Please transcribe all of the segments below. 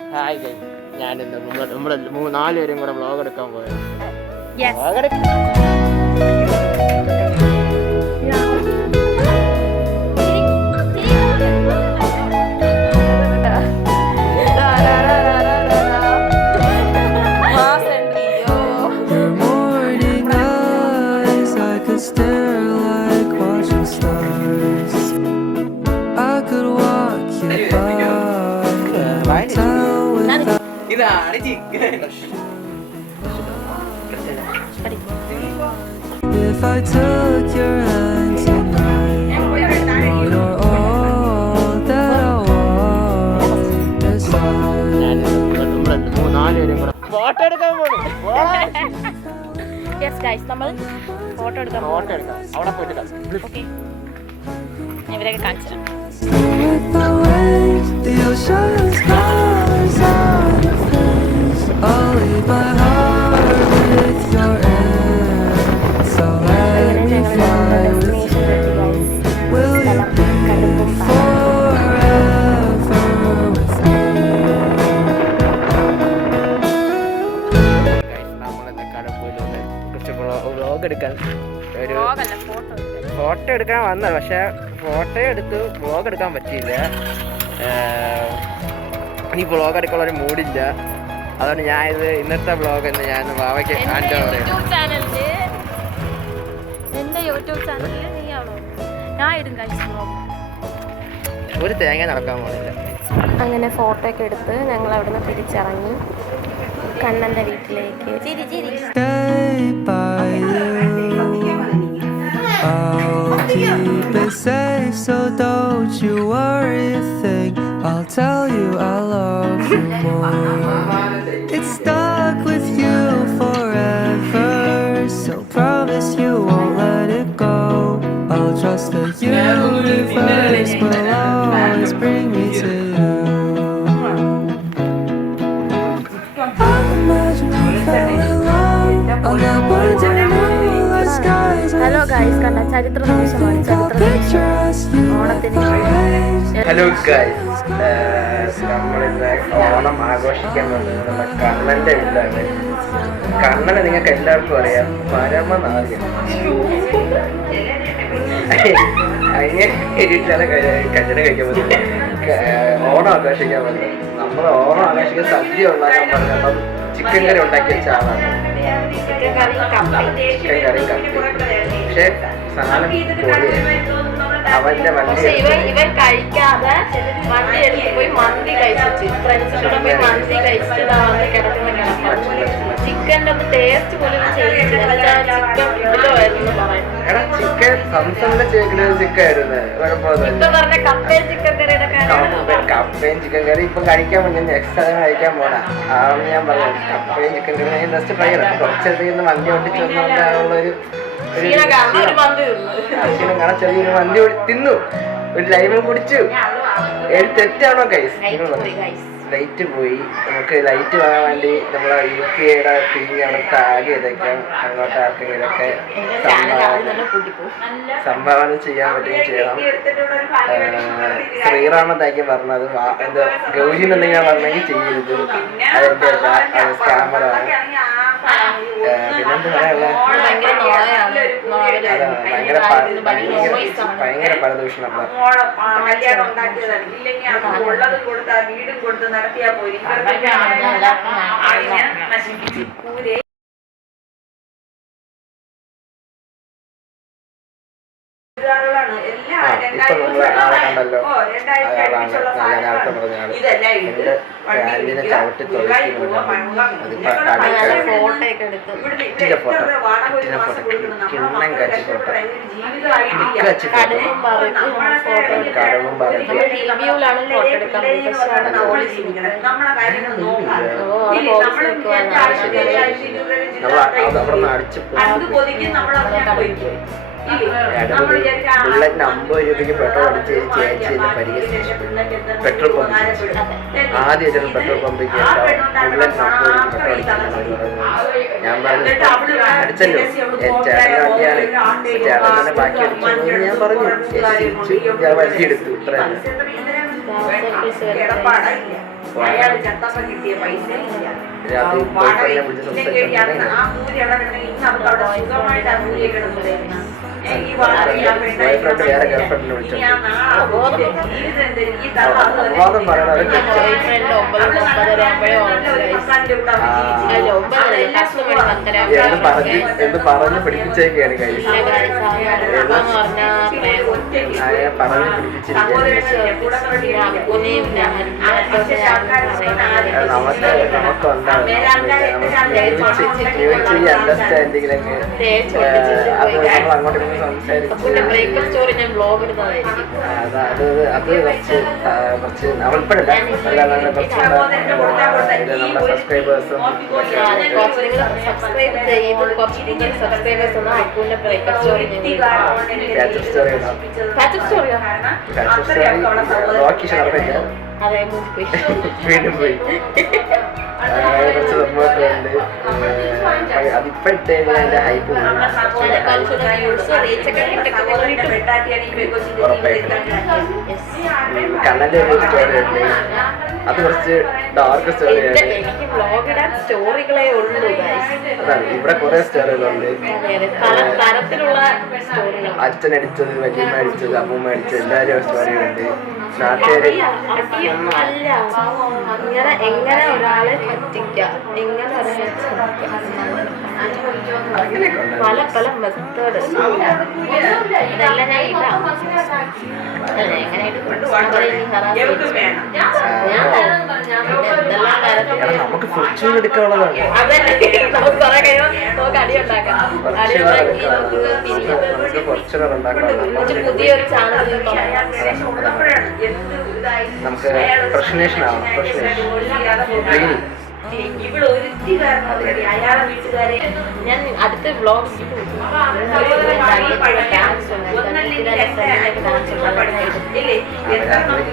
Hi guys, ഞാനിന്ന് നമ്മുടെ 4 പേരും കൂടെ വ്ളോഗ് എടുക്കാൻ പോയത്. ഇതാണ് chicken. If I took your hand tonight, you're all that I want inside. നമ്മൾ 4 പേരും കൂടെ ഫോട്ടോ എടുക്കാൻ പോകണം. നമ്മൾ ഫോട്ടോ എടുക്കാം. അവിടെ പോയിട്ട് ഇവരൊക്കെ കാണിച്ചു. With the waves, the ocean's colors on your face. I'll leave my heart with your air. So let me fly with you. Will you be forever with me? നമ്മളെന്താ കടപ്പൂരിലോട്ട് കുറച്ച് വ്ളോഗ് എടുക്കാൻ ഫോട്ടോ എടുക്കാൻ വന്നത്. പക്ഷെ ഫോട്ടോ എടുത്തു, vlog എടുക്കാൻ പറ്റിയില്ല. ഈ വ്ളോഗ് എടുക്കാനുള്ള ഒരു മൂഡില്ല. അതുകൊണ്ട് ഞാൻ ഇന്നത്തെ വ്ളോഗ് എന്ന് ഞാൻ വാവയ്ക്ക് കാണിച്ചാൽ ഒരു തേങ്ങ നടക്കാൻ പോണില്ല. അങ്ങനെ ഫോട്ടോ ഒക്കെ എടുത്ത് ഞങ്ങൾ അവിടുന്ന് തിരിച്ചിറങ്ങി കണ്ണന്റെ വീട്ടിലേക്ക്. Stay by you. I'll keep it safe, so don't you worry a thing. I'll tell you I love you more. It's stuck with you forever, so promise you won't let it go. I'll trust the universe will always bring me to you. I'll imagine we fell in love on that wonder moonlit skies. Hello guys, കണ്ട ചരിത്ര നിമിഷമാണ്. Hello guys, നമ്മളിന്ന് ഓണം ആഘോഷിക്കാൻ വന്നത് നമ്മുടെ കണ്ണന്റെ വീട്ടിലാണ്. കണ്ണനെ നിങ്ങൾക്ക് എല്ലാവർക്കും അറിയാം, പരമനാഥൻ. അതിനെ വീട്ടിലാണ് കല്യാണം കഴിക്കാൻ വന്നത്, ഓണം ആഘോഷിക്കാൻ വന്നത്. നമ്മൾ ഓണം ആഘോഷിക്കാൻ സദ്യ ഉണ്ടാക്കാൻ പറഞ്ഞപ്പം ചിക്കൻ കറി ഉണ്ടാക്കി വെച്ച ആളാണ്. ചിക്കൻ കറി കപ്പി. പക്ഷെ സാധനം അവന്റെ വണ്ടി ഇവൻ കഴിക്കാതെ വണ്ടി എടുത്ത് പോയി മന്തി കഴിച്ചിട്ട് ഫ്രണ്ട്സിനോട് പോയി മന്തി കഴിച്ചിട്ട് കിടക്കുന്ന ചിക്കൻ്റെ ഒന്ന് ടേസ്റ്റ് പോലും ചെയ്തിട്ടില്ല. ചിക്കൻ ഇതിലായിരുന്നു പറയുന്നത്. ചിക്കൻ സംസ്ഥാന ചിക്കൻ ആയിരുന്നു. ഇപ്പൊ പറഞ്ഞ കപ്പയും ചിക്കൻ കറിയുടെ കപ്പയും ചിക്കൻ കറി ഇപ്പൊ കഴിക്കാൻ പറ്റും. നെക്സ്റ്റ് ടൈം കഴിക്കാൻ പോണാ ആണെന്ന് ഞാൻ പറഞ്ഞു. കപ്പയും ചിക്കൻ കറി ഞാൻ ജസ്റ്റ് ട്രൈ ചെയ്യണം. കുറച്ചധികം വണ്ടി ഓടിച്ചു വന്നുകൊണ്ടുള്ളൊരു ക്ഷീണം കാണാൻ ചെറിയൊരു വണ്ടി തിന്നു, ഒരു ലൈമ് കുടിച്ചു. തെറ്റാണോ ഗൈസ്? ലൈറ്റ് പോയി. നമുക്ക് ലൈറ്റ് വാങ്ങാൻ വേണ്ടി നമ്മളെ UK-യുടെ ഫീലിംഗ് അവിടെ ടാഗ് ചെയ്തേക്കാം. അങ്ങോട്ട് ആർക്കെങ്കിലൊക്കെ സംഭാവന ചെയ്യാൻ പറ്റുകയും ചെയ്യണം. ശ്രീറാമത്തായിരിക്കും പറഞ്ഞത്. എന്താ ഗൗരി എന്നുണ്ടെങ്കിൽ പറഞ്ഞെങ്കിൽ ചെയ്യരുത്, അതെന്റെ സ്കാമറാണ്. പിന്നെന്ത് പറയാനുള്ള ഭയങ്കര പരദൂഷണം. നടത്തിയാ പോയി ഇപ്പൊ നമ്മള് ആളെ കണ്ടല്ലോ, അയാളാണ് ഞാൻ നേരത്തെ പറഞ്ഞ ആള്. എന്റെ കാലിനെ ചവിട്ടി തുളയ്ക്കുന്നുണ്ട്. ഇറ്റിന്റെ ഫോട്ടോ, കിണ്ണം കച്ചി ഫോട്ടോ, കച്ചി ഫോട്ടോ, കടവും പറഞ്ഞു. നമ്മൾ അവിടെ നിന്ന് അടിച്ച് ബുള്ളറ്റിന് 50 രൂപയ്ക്ക് പെട്രോൾ അടിച്ച് ചേച്ചി എന്നെ പരിഹസിച്ചു. പെട്രോൾ പമ്പ് ആദ്യമായിട്ടാണ് പെട്രോൾ പമ്പിൽ ബുള്ളറ്റിന് 50 രൂപയ്ക്ക് പെട്രോൾ അടിക്കുന്നത്. ഞാൻ പറഞ്ഞു അടിച്ചല്ലോ, ചേട്ടൻ്റെ വണ്ടിയാണ്, ചേട്ടൻ തന്നെ ബാക്കി അടിച്ചു ഞാൻ പറഞ്ഞു. ഞാൻ വണ്ടി എടുത്തു. ഇത്ര അയാള് ചത്തപ്പ കിട്ടിയ പൈസ ഇല്ല. രാത്രി ബോയ്ഫ്രണ്ടിനെ വിളിച്ച് സംസാരിച്ചു. ആ മൂരി അവിടെ ഇന്ന് നമുക്ക് അവിടെ സുഖമായിട്ട് ആ മൂരിയെ കിടന്നു. ബോയ്ഫ്രണ്ട് വേറെ ഗേൾഫ്രണ്ടിനെ വിളിച്ചു. അപവാദം പറയണത് ബോയ്ഫ്രണ്ട് 9-9:30 ആകുമ്പോഴേ എന്ത് പറഞ്ഞ് പിടിപ്പിച്ചേക്കാണ് കൈസ്. പറഞ്ഞ് പിടിപ്പിച്ചിരിക്കുകയാണ്. നമുക്ക് അണ്ടർസ്റ്റാൻഡിങ്ങിലൊക്കെ അത് നമ്മൾ അങ്ങോട്ടും ഇങ്ങോട്ടും സംസാരിച്ച് ബ്രേക്കപ്പ് സ്റ്റോറി ഞാൻ ബ്ലോഗ് ഇടുന്നതായിരിക്കും. അത് കുറച്ച് നമ്മളിപ്പോഴല്ല നമ്മുടെ സബ്സ്ക്രൈബേഴ്സും സബ്സ്ക്രൈബ് ചെയ്ത് കുറച്ച് കൂടുതൽ സബ്സ്ക്രൈബേഴ്സ് ഒന്നും അപ്പൂന്റെ ബ്രേക്കപ്പ് സ്റ്റോറി പാച്ചപ്പ് സ്റ്റോറി ഉണ്ടാവും. പാച്ചപ്പ് സ്റ്റോറിയോ? പാച്ചപ്പ് സ്റ്റോറി നോക്കി ഷർമില്ല അതെ വീണ്ടും പോയി കുറച്ച് സംഭവമൊക്കെ ഉണ്ട്. അതിപ്പോഴത്തെ അതിന്റെ ഹൈപ്പ് കണ്ണന്റെ ഒരു സ്റ്റോറി ഉണ്ട്. അത് കുറച്ച് ഡാർക്ക് സ്റ്റോറിയാണ്. എനിക്ക് ബ്ലോഗ് ഇടാൻ സ്റ്റോറികളേ ഉള്ളൂ. അതാണ് ഇവിടെ കുറെ സ്റ്റോറികളുണ്ട്. പല തരത്തിലുള്ള സ്റ്റോറികൾ. അച്ഛനടിച്ചത്, വല്യമ്മ അടിച്ചത്, അമ്മൂമ്മ അടിച്ചത് എല്ലാവരും സ്റ്റോറിയുണ്ട്. നാട്ടുകാര് അടിയൊന്നും അല്ല, ഇങ്ങനെ എങ്ങനെ ഒരാളെ പറ്റിക്കാം, എങ്ങനെ ഒരാളെ പല പല മെത്തേഡ് ഇതെല്ലാം ഞാൻ ഇടാം. എങ്ങനെ എന്തെല്ലാം കാര്യത്തിൽ നമുക്ക് ഫുർച്ചൂൺ എടുക്കാനുള്ളതാണ്. അതെ നമുക്ക് കുറെ കഴിയുമ്പോൾ നമുക്ക് അടിയുണ്ടാക്കാം. അടിയുണ്ടാക്കി നമുക്ക് ഫുർച്ചൂണർ ഉണ്ടാക്കാനുള്ളതാണ്. പുതിയൊരു ചാനൽ നമുക്ക് പ്രശ്നേഷൻ ആവണം. പ്രശ്നേഷൻ ഇവിടെ ഒരുത്തി കാരണം അയാളെ വീട്ടുകാരെ ഞാൻ അടുത്ത വ്ലോഗ്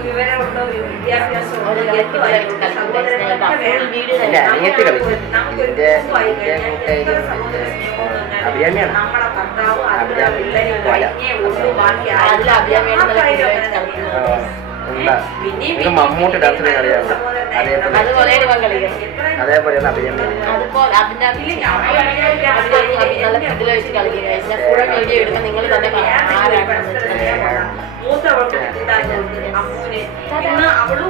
വിവരമുണ്ടോ വിദ്യാഭ്യാസം എന്റെ അനിയത്തി കളിക്കും. ഇതിന്റെ അഭിരാമിയാണ്. നമ്മളെ ഭർത്താവ് അതിൽ അഭിയാമേണ് നിങ്ങൾക്ക് മമ്മൂട്ടി ഡാൻസിനെ അറിയാമോ? അതുപോലെ കളിക്കണം. അതേപോലെയാണ് അഭിരാമി. അതുപോലെ അതിന്റെ നല്ല ഫുഡിൽ വെച്ച് കളിക്കുക. ഞാൻ കൂടെ വീഡിയോ എടുക്കാൻ നിങ്ങൾ തന്നെ മൂത്തവൾക്ക് അമ്മൂനെ അവളും